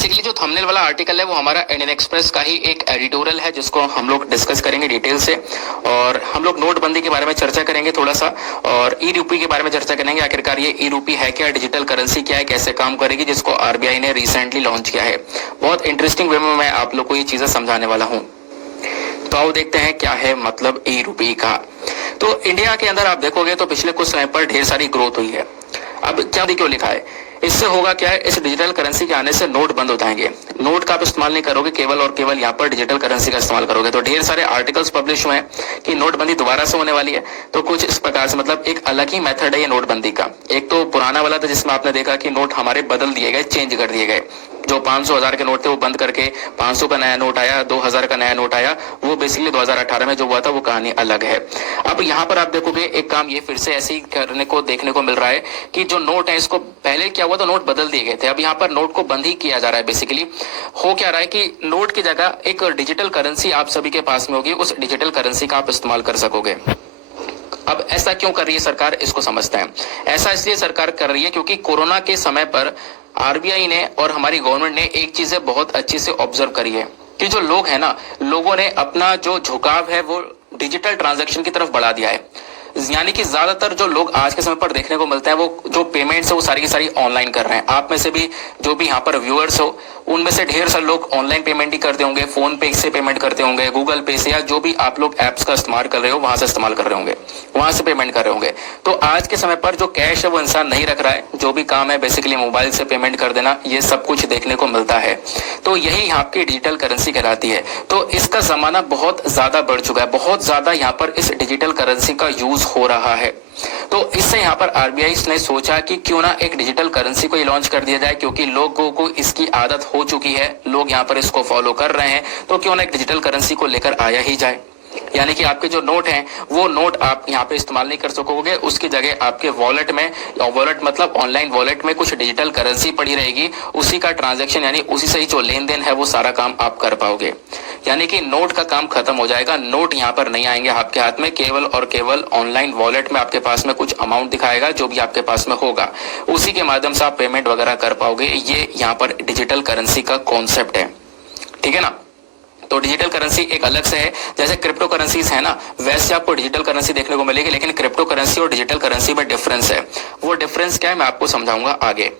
Basically जो thumbnail वाला article है वो हमारा इंडियन एक्सप्रेस का ही एक एडिटोरियल है जिसको हम लोग डिस्कस करेंगे डिटेल से। और हम लोग नोटबंदी के बारे में चर्चा करेंगे थोड़ा सा, और ई रूपी के बारे में चर्चा करेंगे। आखिरकार ये ई रूपी है क्या, डिजिटल करेंसी क्या है, कैसे काम करेगी, जिसको आरबीआई ने रिसेंटली लॉन्च किया है। बहुत इंटरेस्टिंग वे में मैं आप लोग को ये चीजें समझाने वाला हूँ। तो आओ देखते हैं क्या है मतलब ई रूपी का। तो इंडिया के अंदर आप देखोगे तो पिछले कुछ समय पर ढेर सारी ग्रोथ हुई है। अब क्या क्यों लिखा है, इससे होगा क्या है, इस डिजिटल करेंसी के आने से नोट बंद हो जाएंगे। नोट का आप इस्तेमाल नहीं करोगे, केवल और केवल यहाँ पर डिजिटल करेंसी का इस्तेमाल करोगे। तो ढेर सारे आर्टिकल्स पब्लिश हुए हैं कि नोटबंदी दोबारा से होने वाली है। तो कुछ इस प्रकार से मतलब एक अलग ही मेथड है ये नोटबंदी का। एक तो पुराना वाला था जिसमें आपने देखा कि नोट हमारे बदल दिए गए, चेंज कर दिए गए। जो 500 1000 के नोट थे वो बंद करके 500 का नया नोट आया, 2000 का नया नोट आया। वो बेसिकली 2018 में जो हुआ था वो कहानी अलग है। अब यहाँ पर आप देखोगे एक काम ये फिर से ऐसे ही करने को देखने को मिल रहा है कि जो नोट है इसको पहले क्या हुआ, तो नोट बदल दिए गए थे। अब यहाँ पर नोट को बंद ही किया जा रहा है। बेसिकली हो क्या रहा है कि नोट की जगह एक डिजिटल करेंसी आप सभी के पास में होगी, उस डिजिटल करेंसी का आप इस्तेमाल कर सकोगे। अब ऐसा क्यों कर रही है सरकार, इसको समझते हैं। ऐसा इसलिए सरकार कर रही है क्योंकि कोरोना के समय पर आरबीआई ने और हमारी गवर्नमेंट ने एक चीजें बहुत अच्छी से ऑब्जर्व करी है कि जो लोग हैं ना, लोगों ने अपना जो झुकाव है वो डिजिटल ट्रांजैक्शन की तरफ बढ़ा दिया है। यानी कि ज्यादातर जो लोग आज के समय पर देखने को मिलते हैं वो जो पेमेंट्स है वो सारी की सारी ऑनलाइन कर रहे हैं। आप में से भी जो भी यहाँ पर व्यूअर्स हो उनमें से ढेर सारे लोग ऑनलाइन पेमेंट ही करते होंगे, फोन पे से पेमेंट करते होंगे, गूगल पे से, या जो भी आप लोग एप्स का इस्तेमाल कर रहे हो वहां से इस्तेमाल कर रहे होंगे, वहां से पेमेंट कर रहे होंगे। तो आज के समय पर जो कैश है वो इंसान नहीं रख रहा है, जो भी काम है बेसिकली मोबाइल से पेमेंट कर देना, ये सब कुछ देखने को मिलता है। तो यही यहाँ की डिजिटल करेंसी कहलाती है। तो इसका जमाना बहुत ज्यादा बढ़ चुका है, बहुत ज्यादा यहाँ पर इस डिजिटल करेंसी का यूज हो रहा है। तो इससे यहाँ पर आरबीआई ने सोचा कि क्यों ना एक डिजिटल करेंसी को ही लॉन्च कर दिया जाए, क्योंकि लोगों को इसकी आदत हो चुकी है, लोग यहाँ पर इसको फॉलो कर रहे हैं। तो क्यों ना एक डिजिटल करेंसी को लेकर आया ही जाए। यानी कि आपके जो नोट हैं वो नोट आप यहाँ पे इस्तेमाल नहीं कर सकोगे, उसकी जगह आपके वॉलेट में, वॉलेट मतलब ऑनलाइन वॉलेट में कुछ डिजिटल करेंसी पड़ी रहेगी। उसी का ट्रांजैक्शन यानी उसी से ही जो लेन देन है वो सारा काम आप कर पाओगे। यानी कि नोट का काम खत्म हो जाएगा। नोट यहाँ पर नहीं आएंगे आपके हाथ में, केवल और केवल ऑनलाइन वॉलेट में आपके पास में कुछ अमाउंट दिखाएगा, जो भी आपके पास में होगा उसी के माध्यम से आप पेमेंट वगैरह कर पाओगे। ये यहाँ पर डिजिटल करेंसी का कॉन्सेप्ट है, ठीक है ना। तो डिजिटल करेंसी एक अलग से है, जैसे क्रिप्टो करेंसीज है ना, वैसे आपको डिजिटल करेंसी देखने को मिलेगी। लेकिन क्रिप्टो करेंसी और डिजिटल करेंसी में डिफरेंस है। वो डिफरेंस क्या है मैं आपको समझाऊंगा आगे।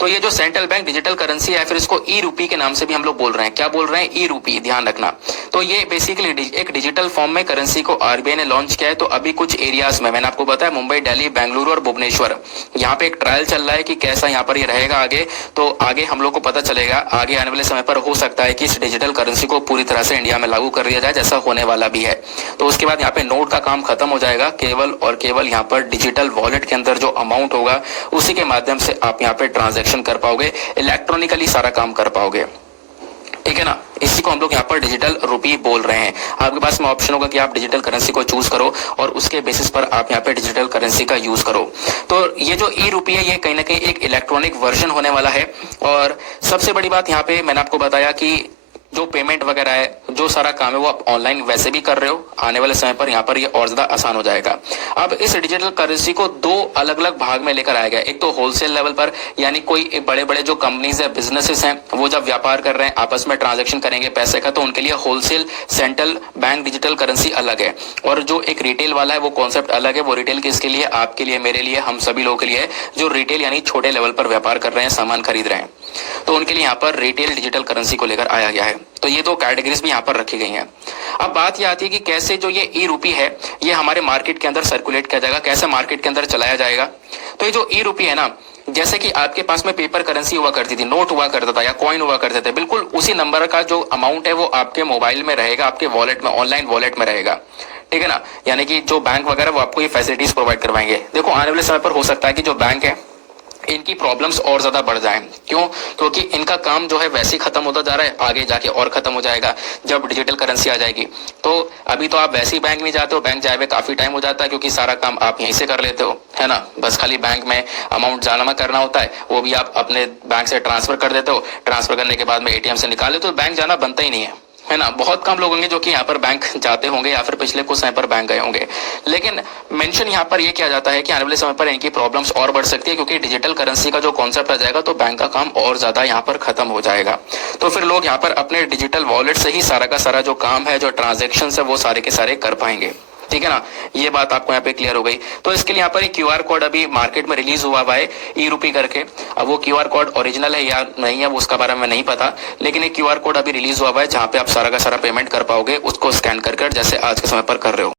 तो ये जो सेंट्रल बैंक डिजिटल करेंसी है, फिर इसको ई रूपी के नाम से भी हम लोग बोल रहे हैं। क्या बोल रहे हैं? ई रूपी, ध्यान रखना। तो ये बेसिकली एक डिजिटल फॉर्म में करेंसी को आरबीआई ने लॉन्च किया है। तो अभी कुछ एरियाज में मैंने आपको बताया, मुंबई, दिल्ली, बेंगलुरु और भुवनेश्वर, यहाँ पे एक ट्रायल चल रहा है कि कैसा यहाँ पर ये रहेगा आगे। तो आगे हम लोग को पता चलेगा, आगे आने वाले समय पर हो सकता है कि इस डिजिटल करेंसी को पूरी तरह से इंडिया में लागू कर दिया जाए, जैसा होने वाला भी है। तो उसके बाद यहाँ पे नोट का काम खत्म हो जाएगा, केवल और केवल यहाँ पर डिजिटल वॉलेट के अंदर जो अमाउंट होगा उसी के माध्यम से आप यहाँ पे ट्रांजेक्शन कर पाओगे, इलेक्ट्रॉनिकली सारा काम कर पाओगे, ठीक है ना। इसी को हम लोग यहाँ पर डिजिटल रूपी बोल रहे हैं। आपके पास में ऑप्शन होगा कि आप डिजिटल करेंसी को चूज करो और उसके बेसिस पर आप यहाँ पे डिजिटल करेंसी का यूज करो। तो ये जो ई रूपी है ये कहीं ना कहीं एक इलेक्ट्रॉनिक वर्जन होने वाला है। और सबसे बड़ी बात यहाँ पे मैंने आपको बताया कि जो पेमेंट वगैरह है, जो सारा काम है वो आप ऑनलाइन वैसे भी कर रहे हो, आने वाले समय पर यहाँ पर ये और ज्यादा आसान हो जाएगा। अब इस डिजिटल करेंसी को दो अलग अलग भाग में लेकर आया गया। एक तो होलसेल लेवल पर, यानी कोई बड़े बड़े जो कंपनीज है, बिजनेसेस हैं, वो जब व्यापार कर रहे हैं, आपस में ट्रांजेक्शन करेंगे पैसे का, तो उनके लिए wholesale central bank digital currency अलग है। और जो एक रिटेल वाला है वो कॉन्सेप्ट अलग है। वो रिटेल किसके लिए? आपके लिए, मेरे लिए, हम सभी लोगों के लिए, जो रिटेल यानी छोटे लेवल पर व्यापार कर रहे हैं, सामान खरीद रहे हैं, तो उनके लिए यहाँ पर रिटेल डिजिटल करेंसी को लेकर आया गया है। तो ये दो कैटेगरीज भी यहाँ पर रखी गई हैं। अब बात ये आती है कि कैसे जो ये ई रूपी है ये हमारे मार्केट के अंदर सर्कुलेट किया जाएगा, कैसे मार्केट के अंदर चलाया जाएगा। तो ये जो ई रूपी है ना, जैसे कि आपके पास में पेपर करेंसी हुआ करती थी, नोट हुआ करता था या कॉइन हुआ करते थे, बिल्कुल उसी नंबर का जो अमाउंट है वो आपके मोबाइल में रहेगा, आपके वॉलेट में, ऑनलाइन वॉलेट में रहेगा, ठीक है ना। यानी कि जो बैंक वगैरह वो आपको ये फैसिलिटीज प्रोवाइड करवाएंगे। देखो आने वाले समय पर हो सकता है कि जो बैंक है इनकी प्रॉब्लम्स और ज्यादा बढ़ जाएं। क्यों? क्योंकि इनका काम जो है वैसे ही खत्म होता जा रहा है, आगे जाके और खत्म हो जाएगा जब डिजिटल करेंसी आ जाएगी। तो अभी तो आप वैसे ही बैंक नहीं जाते हो, बैंक जाए हुए काफी टाइम हो जाता है, क्योंकि सारा काम आप यहीं से कर लेते हो, है ना। बस खाली बैंक में अमाउंट जमा करना होता है, वो भी आप अपने बैंक से ट्रांसफर कर देते हो। ट्रांसफर करने के बाद में एटीएम से निकाल लेते हो, बैंक जाना बनता ही नहीं है। है ना। बहुत कम लोग होंगे जो कि यहाँ पर बैंक जाते होंगे या फिर पिछले कुछ समय पर बैंक गए होंगे। लेकिन मेंशन यहाँ पर ये किया जाता है कि आने वाले समय पर इनकी प्रॉब्लम्स और बढ़ सकती है, क्योंकि डिजिटल करेंसी का जो कॉन्सेप्ट आ जाएगा तो बैंक का काम और ज्यादा यहाँ पर खत्म हो जाएगा। तो फिर लोग यहाँ पर अपने डिजिटल वॉलेट से ही सारा का सारा जो काम है, जो ट्रांजेक्शन है, वो सारे के सारे कर पाएंगे। ठीक है ना, ये बात आपको यहाँ पे क्लियर हो गई। तो इसके लिए यहाँ पर एक क्यूआर कोड अभी मार्केट में रिलीज हुआ है ई रूपी करके। अब वो क्यूआर कोड ओरिजिनल है या नहीं है वो उसका बारे में नहीं पता, लेकिन एक क्यूआर कोड अभी रिलीज हुआ है जहाँ पे आप सारा का सारा पेमेंट कर पाओगे उसको स्कैन कर जैसे आज के समय पर कर रहे हो।